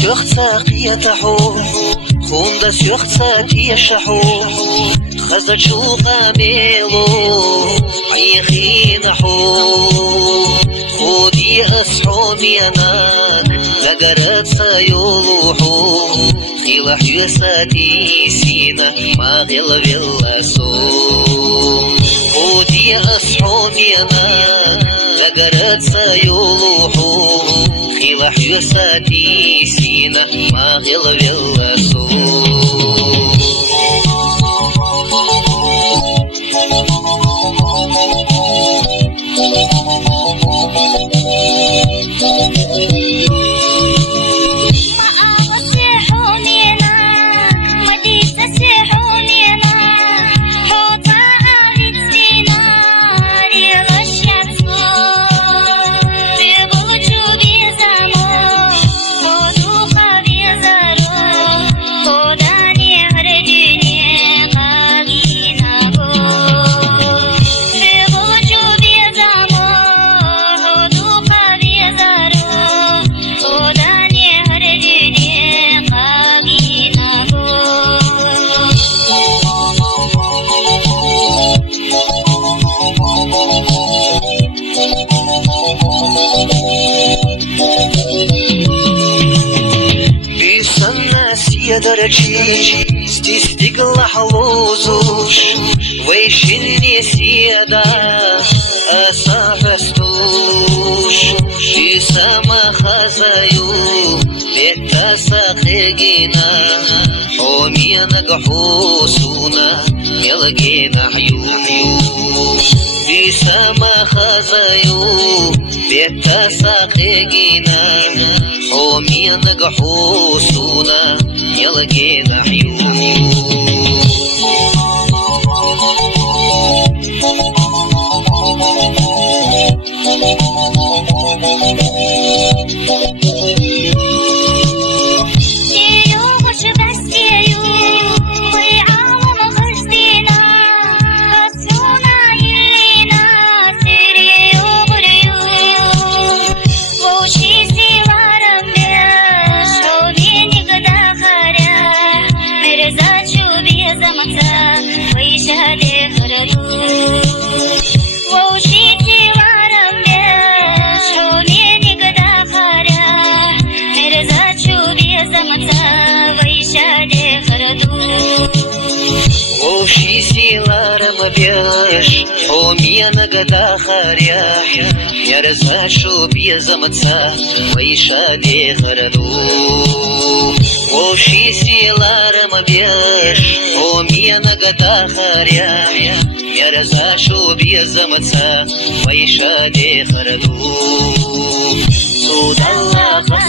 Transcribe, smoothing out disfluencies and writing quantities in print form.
سيختا قيتحو خوندا سيختا كيشحو خزجو قاميلو عيخينحو خودي أصحو ميناك لقرات سيولوحو خيلح يساتي سينا ما غيل باللاسو خودي أصحو ميناك لقرات سيولوحو خيلح يساتي سينا ما غيل باللاسو درجي ستستقل حلوزوش ويشني سيدا أصافستوش شسما خزايو بيتا ساقينا حومينا قحوسونا يلقينا حيو بسما خزايو بيتا ساقينا حومينا قحوسونا يلقينا حيو وشي سيلارم بيش حومينا قدا خارياح يرزا شو بيزمتسا ويشادي خردو وشي سيلارم بيش حومينا قدا خارياح يرزا شو بيزمتسا ويشادي خردو سود الله